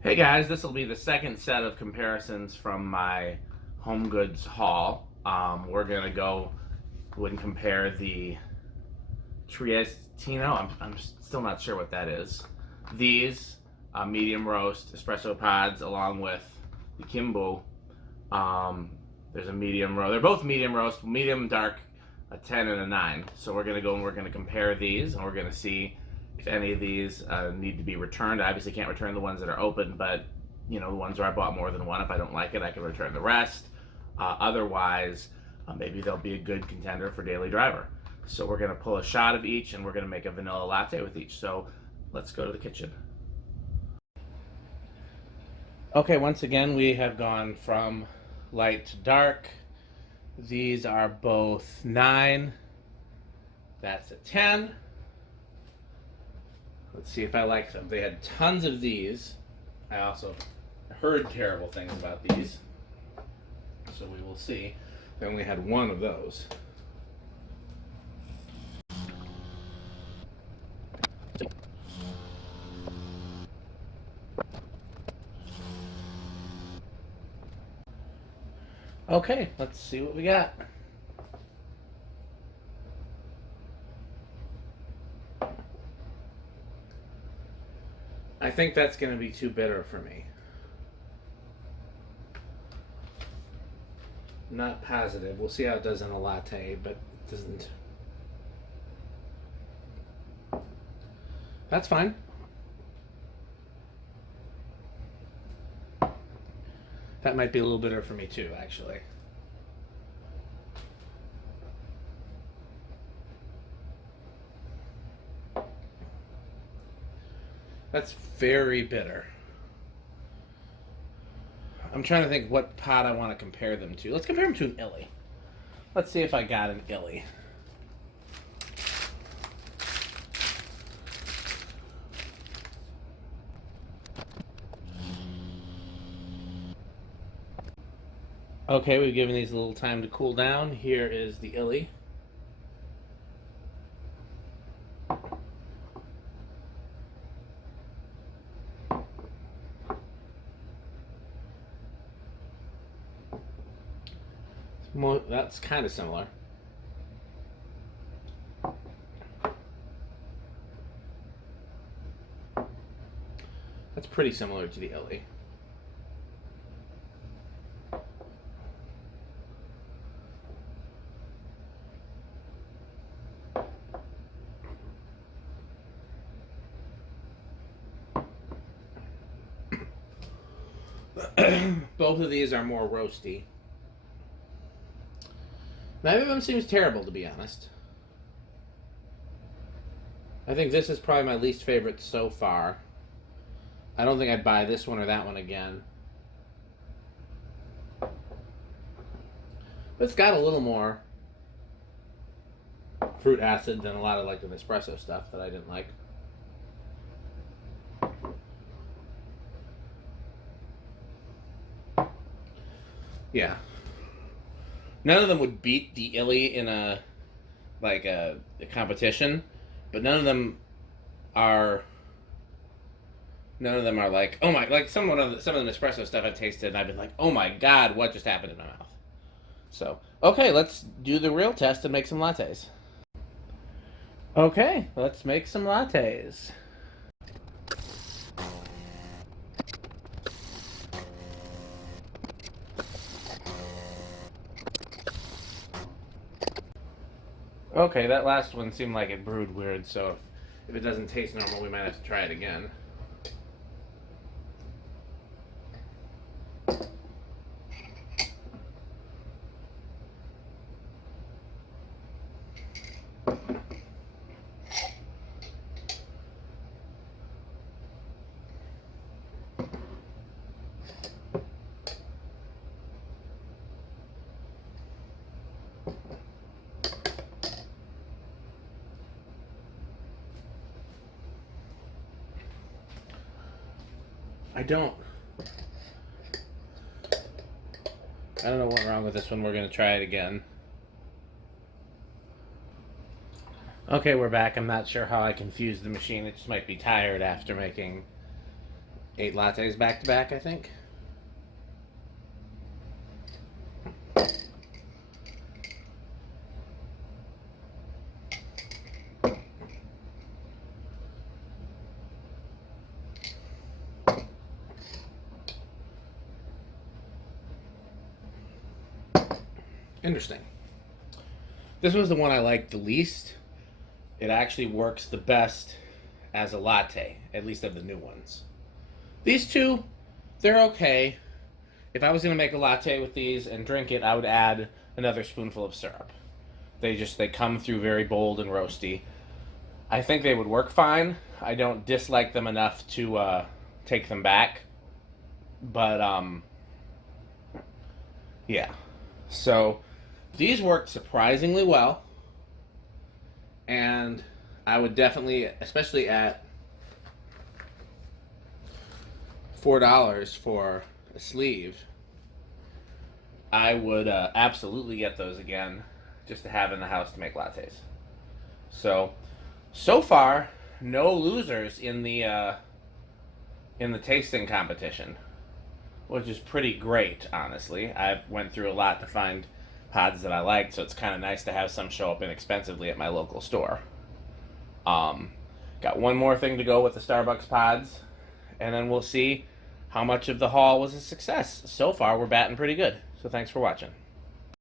Hey guys, this will be the second set of comparisons from my home goods haul. We're gonna go and compare the Triestino. I'm still not sure what that is. These medium roast espresso pods, along with the Kimbo. There's a medium roast. They're both medium roast, medium dark, a 10 and a 9. So we're gonna go and we're gonna compare these, and we're gonna see if any of these need to be returned. I obviously can't return the ones that are open, but the ones where I bought more than one, if I don't like it, I can return the rest. Otherwise, maybe they'll be a good contender for daily driver. So we're gonna pull a shot of each, and we're gonna make a vanilla latte with each. So let's go to the kitchen. Okay, once again, we have gone from light to dark. These are both 9. That's a 10. Let's see if I like them. They had tons of these. I also heard terrible things about these. So we will see. They only had one of those. Okay, let's see what we got. I think that's going to be too bitter for me. Not positive. We'll see how it does in a latte, but it doesn't. That's fine. That might be a little bitter for me too, actually. That's very bitter. I'm trying to think what pot I want to compare them to. Let's compare them to an illy. Let's see if I got an illy. Okay, we've given these a little time to cool down. Here is the illy. That's kind of similar. That's pretty similar to the illy. Both of these are more roasty. Neither of them seems terrible, to be honest. I think this is probably my least favorite so far. I don't think I'd buy this one or that one again. But it's got a little more fruit acid than a lot of like the Nespresso stuff that I didn't like. Yeah. None of them would beat the illy in a competition, but none of them are like, oh my, like some of the Nespresso stuff I've tasted and I've been like, oh my god, what just happened in my mouth? So okay, let's do the real test and make some lattes. Okay, let's make some lattes. Okay, that last one seemed like it brewed weird, so if it doesn't taste normal, we might have to try it again. I don't know what's wrong with this one. We're going to try it again. Okay, we're back. I'm not sure how I confused the machine. It just might be tired after making 8 lattes back to back, I think. Interesting. This was the one I liked the least. It actually works the best as a latte, at least of the new ones. These two, they're okay. If I was going to make a latte with these and drink it, I would add another spoonful of syrup. They come through very bold and roasty. I think they would work fine. I don't dislike them enough to take them back. But, yeah. So, these worked surprisingly well. And I would definitely, especially at $4 for a sleeve, I would absolutely get those again just to have in the house to make lattes. So far, no losers in the tasting competition, which is pretty great, honestly. I've went through a lot to find pods that I liked, so it's kind of nice to have some show up inexpensively at my local store. Got one more thing to go with the Starbucks pods, and then we'll see how much of the haul was a success. So far, we're batting pretty good. So thanks for watching.